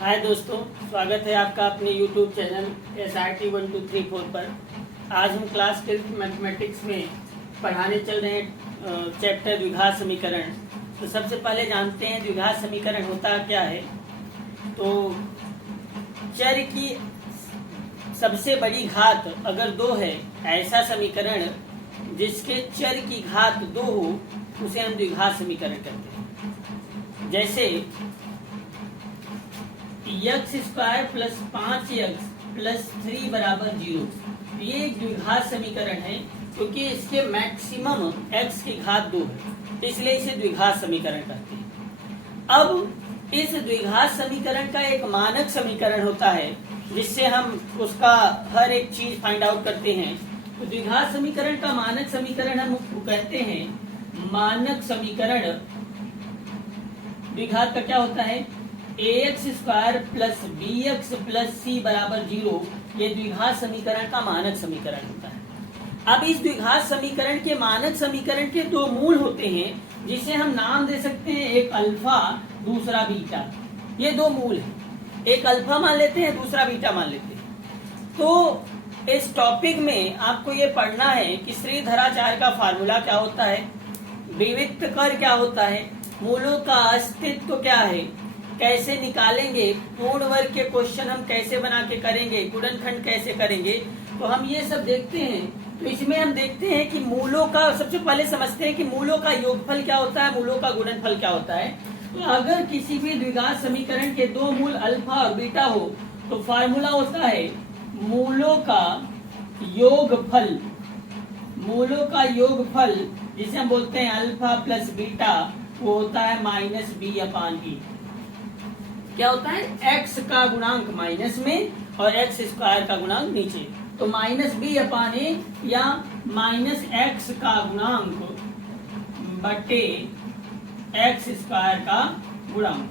हाय दोस्तों, स्वागत है आपका अपने YouTube चैनल SRT1234 पर। आज हम क्लास 10th मैथमेटिक्स में पढ़ाने चल रहे हैं चैप्टर द्विघात समीकरण। तो सबसे पहले जानते हैं द्विघात समीकरण होता क्या है। तो चर की सबसे बड़ी घात अगर 2 है, ऐसा समीकरण जिसके चर की घात 2 हो, उसे हम द्विघात समीकरण कहते हैं। जैसे x square plus 5x plus 3 बराबर 0, ये एक द्विघात समीकरण है क्योंकि इसके मैक्सिमम x की घात 2 है, इसलिए इसे द्विघात समीकरण कहते हैं। अब इस द्विघात समीकरण का एक मानक समीकरण होता है जिससे हम उसका हर एक चीज फाइंड आउट करते हैं। तो द्विघात समीकरण का मानक समीकरण हम कहते हैं मानक समीकरण द्विघात का क्या होता है, ax square plus bx plus c बराबर 0, ये द्विघात समीकरण का मानक समीकरण होता है। अब इस द्विघात समीकरण के मानक समीकरण के 2 मूल होते हैं जिसे हम नाम दे सकते हैं, एक अल्फा दूसरा बीटा। ये 2 मूल हैं, एक अल्फा मान लेते हैं, दूसरा बीटा मान लेते हैं। तो इस टॉपिक में आपको ये पढ़ना है कि श्रीधराचार्य का फार्मूला क्या होता है, विविक्त कर क्या होता है, मूलों का अस्तित्व क्या है, कैसे निकालेंगे, पूर्ण वर्ग के क्वेश्चन हम कैसे बना के करेंगे, गुणनखंड कैसे करेंगे। तो हम ये सब देखते हैं। तो इसमें हम देखते हैं कि मूलों का, सबसे पहले समझते हैं कि मूलों का योगफल क्या होता है, मूलों का गुणनफल क्या होता है। तो अगर किसी भी द्विघात समीकरण के 2 मूल अल्फा और बीटा हो तो फार्मूला होता है मूलों का योगफल। मूलों का योगफल जिसे हम बोलते हैं अल्फा प्लस बीटा, वो होता है माइनस बी अपान ई। क्या होता है, x का गुणांक माइनस में और x स्क्वायर का गुणांक नीचे। तो माइनस बी अपान ए या माइनस x का गुणांक बटे x स्क्वायर का गुणांक,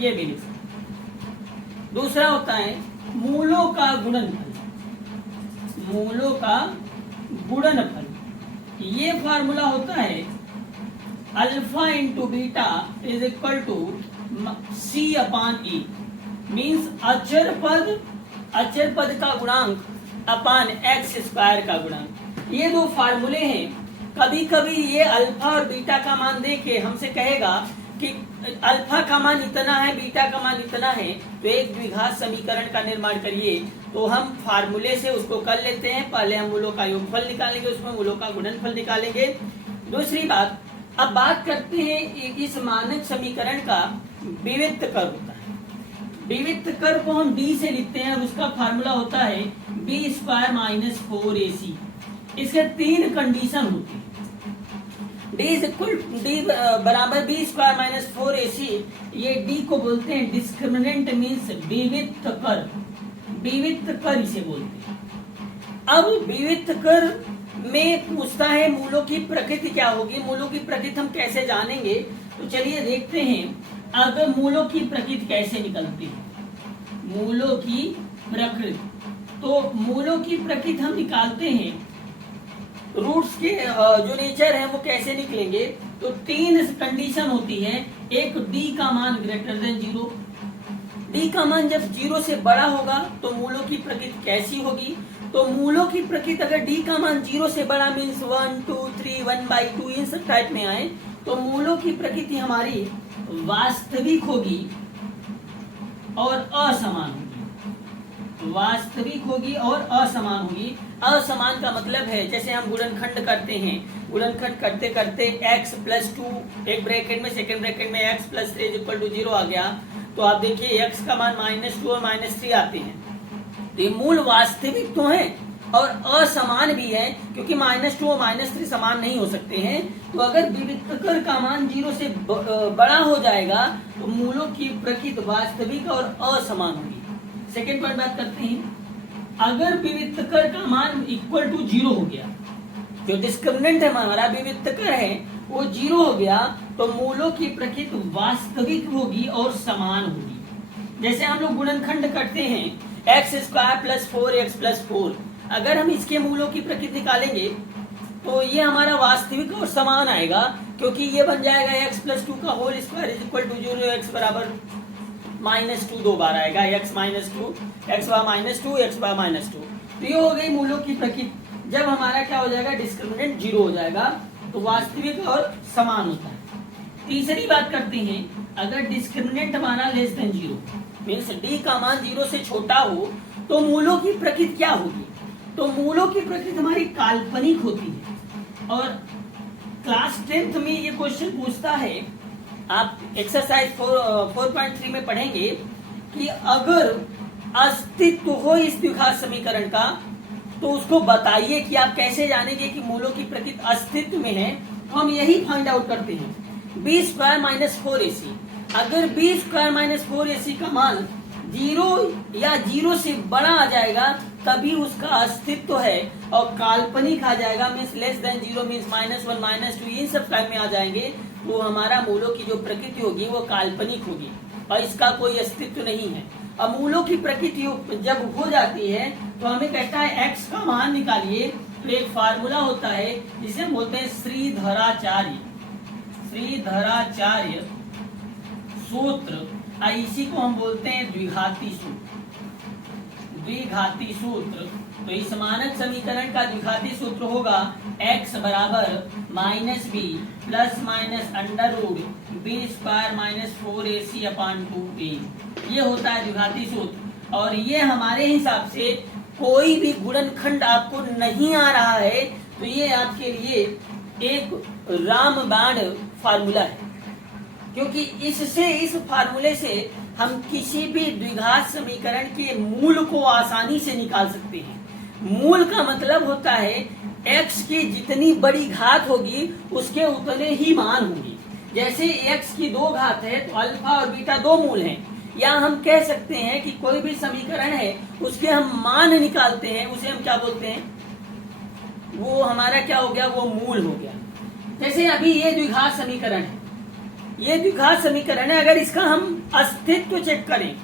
ये भी लिख सकते। दूसरा होता है मूलों का गुणनफल। मूलों का गुणनफल, ये फार्मूला होता है alpha into beta is equal to c upon e, means अचर पद का गुणांक अपान x स्क्वायर का गुणांक। ये 2 फार्मूले हैं। कभी कभी ये अल्फा और बीटा का मान दे के हमसे कहेगा कि अल्फा का मान इतना है, बीटा का मान इतना है, तो एक द्विघात समीकरण का निर्माण करिए। तो हम फार्मूले से उसको कर लेते हैं। पहले हम मूलों का योगफल निकालेंगे, उसमें मूलों का गुणनफल निकालेंगे। दूसरी बात, अब बात करते हैं इस मानक समीकरण का विविक्त कर होता है। विविक्त कर को हम d से लिखते हैं और उसका फार्मूला होता है b स्क्वायर माइनस 4ac। इसके 3 कंडीशन होती है। d बराबर b स्क्वायर माइनस 4ac, ये d को बोलते हैं डिस्क्रिमिनेंट, मीन्स विविक्त कर। विविक्त कर इसे बोलते हैं। अब विविक्त कर में पूछता है मूलों की प्रकृति क्या होगी। मूलों की प्रकृति हम कैसे जानेंगे, तो चलिए देखते हैं। अगर मूलों की प्रकृति कैसे निकलती है, मूलों की प्रकृति, तो मूलों की प्रकृति हम निकालते हैं। रूट्स के जो नेचर है वो कैसे निकलेंगे, तो 3 कंडीशन होती है। एक, डी का मान ग्रेटर देन 0। डी का मान जब 0 से बड़ा होगा तो मूलों की प्रकृति कैसी होगी, तो मूलों की प्रकृति अगर डी का मान 0 से बड़ा, मीन्स 1, 2, 3, 1/2 इन सब टाइप में आए, तो मूलों की प्रकृति हमारी वास्तविक होगी और असमान होगी। वास्तविक होगी और असमान होगी। असमान का मतलब है, जैसे हम गुणनखंड करते हैं, गुणनखंड करते करते x प्लस 2 एक ब्रैकेट में, सेकेंड ब्रैकेट में x प्लस 3 इक्वल टू 0 आ गया, तो आप देखिए x का मान -2 और -3 आते हैं। तो ये मूल वास्तविक तो है और असमान भी है, क्योंकि -2 और -3 समान नहीं हो सकते हैं। तो अगर विविक्त कर का मान 0 से बड़ा हो जाएगा तो मूलों की प्रकृति वास्तविक और असमान होगी। सेकेंड पॉइंट बात करते हैं, अगर विविक्त कर का मान इक्वल टू 0 हो गया, जो डिस्क्रिमिनेंट है हमारा विविक्त कर है वो 0 हो गया, तो मूलों की प्रकृति वास्तविक होगी और समान होगी। जैसे हम लोग गुणनखंड करते हैं x square plus 4x plus 4, अगर हम इसके मूलों की प्रकृति निकालेंगे तो ये हमारा वास्तविक और समान आएगा, क्योंकि ये बन जाएगा x प्लस 2 का whole square is equal to 0, x बराबर -2 दो बार आएगा, x -2, x बार -2, x बार -2। तो ये हो गई मूलों की प्रकृति। जब हमारा क्या हो जाएगा, डिस्क्रिमिनेंट 0 हो जाएगा तो वास्तविक और समान होता है। तीसरी बात करते हैं, अगर डिस्क्रिमिनेंट हमारा लेस देन 0 मीन्स d का मान 0 से छोटा हो तो मूलों की प्रकृति क्या होगी, तो मूलों की प्रकृति हमारी काल्पनिक होती है। और क्लास 10th में ये क्वेश्चन पूछता है, आप एक्सरसाइज 4.3 में पढ़ेंगे कि अगर अस्तित्व हो इस द्विघात समीकरण का तो उसको बताइए कि आप कैसे जानेंगे कि मूलों की प्रकृति अस्तित्व में है। तो हम यही फाइंड आउट करते हैं, b² - 4ac। अगर b² - 4ac का मान 0 या 0 से बड़ा आ जाएगा तभी उसका अस्तित्व है, और काल्पनिक आ जाएगा मीन्स लेस देन 0 मीन्स -1 -2 इन सब टाइम में आ जाएंगे, तो हमारा मूलों की जो प्रकृति होगी वो काल्पनिक होगी और इसका कोई अस्तित्व नहीं है। अब मूलों की प्रकृति जब हो जाती है तो हमें कहता है x का मान निकालिए। तो एक फार्मूला होता है जिसे हम बोलते हैं श्रीधराचार्य सूत्र, इसी को हम बोलते हैं द्विघाती सूत्र। तो इस मानक समीकरण का द्विघाती सूत्र होगा x बराबर -b plus minus √b² - 4ac/2a। ये होता है द्विघाती सूत्र। और ये हमारे हिसाब से कोई भी गुणनखंड आपको नहीं आ रहा है तो ये आपके लिए एक रामबाण फार्मूला है, क्योंकि इस फार्मूले से हम किसी भी द्विघात समीकरण के मूल को आसानी से निकाल सकते हैं। मूल का मतलब होता है x की जितनी बड़ी घात होगी उसके उतने ही मान होंगे। जैसे x की 2 घात है तो अल्फा और बीटा 2 मूल हैं, या हम कह सकते हैं कि कोई भी समीकरण है उसके हम मान निकालते हैं, उसे हम क्या बोलते हैं, वो हमारा क्या हो गया, वो मूल हो गया। जैसे अभी ये द्विघात समीकरण है, ये द्विघात समीकरण है, अगर इसका हम अस्तित्व चेक करें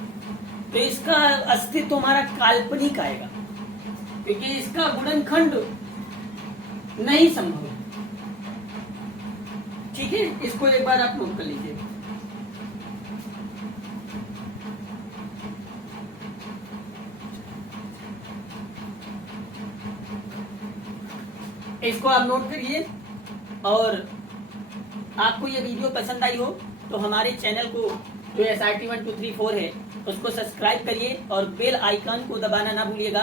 तो इसका अस्तित्व हमारा काल्पनिक आएगा, क्योंकि इसका गुणनखंड नहीं संभव है। ठीक है, इसको एक बार आप नोट कर लीजिए। इसको आप नोट करिए, और आपको ये वीडियो पसंद आई हो तो हमारे चैनल को जो SRT 1 2 3 4 है उसको सब्सक्राइब करिए और बेल आइकन को दबाना ना भूलिएगा,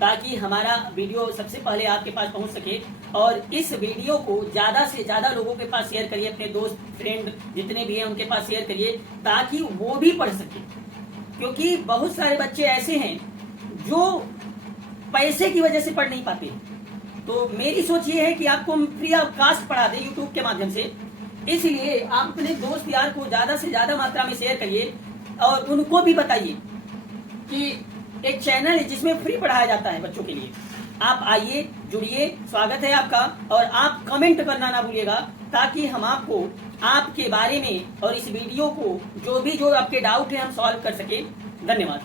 ताकि हमारा वीडियो सबसे पहले आपके पास पहुंच सके। और इस वीडियो को ज्यादा से ज्यादा लोगों के पास शेयर करिए, अपने दोस्त फ्रेंड जितने भी हैं उनके पास शेयर करिए ताकि वो भी पढ़ सके, क्योंकि बहुत सारे बच्चे ऐसे हैं जो पैसे की वजह से पढ़ नहीं पाते। तो मेरी सोच ये है कि आपको हम फ्री ऑफ कास्ट पढ़ा दें यूट्यूब के माध्यम से, इसलिए आप अपने दोस्त यार को ज्यादा से ज्यादा मात्रा में शेयर करिए और उनको भी बताइए कि एक चैनल है जिसमें फ्री पढ़ाया जाता है बच्चों के लिए। आप आइए, जुड़िए, स्वागत है आपका, और आप कमेंट करना ना भूलिएगा ताकि हम आपको आपके बारे में और इस वीडियो को जो आपके डाउट है हम सॉल्व कर सके। धन्यवाद।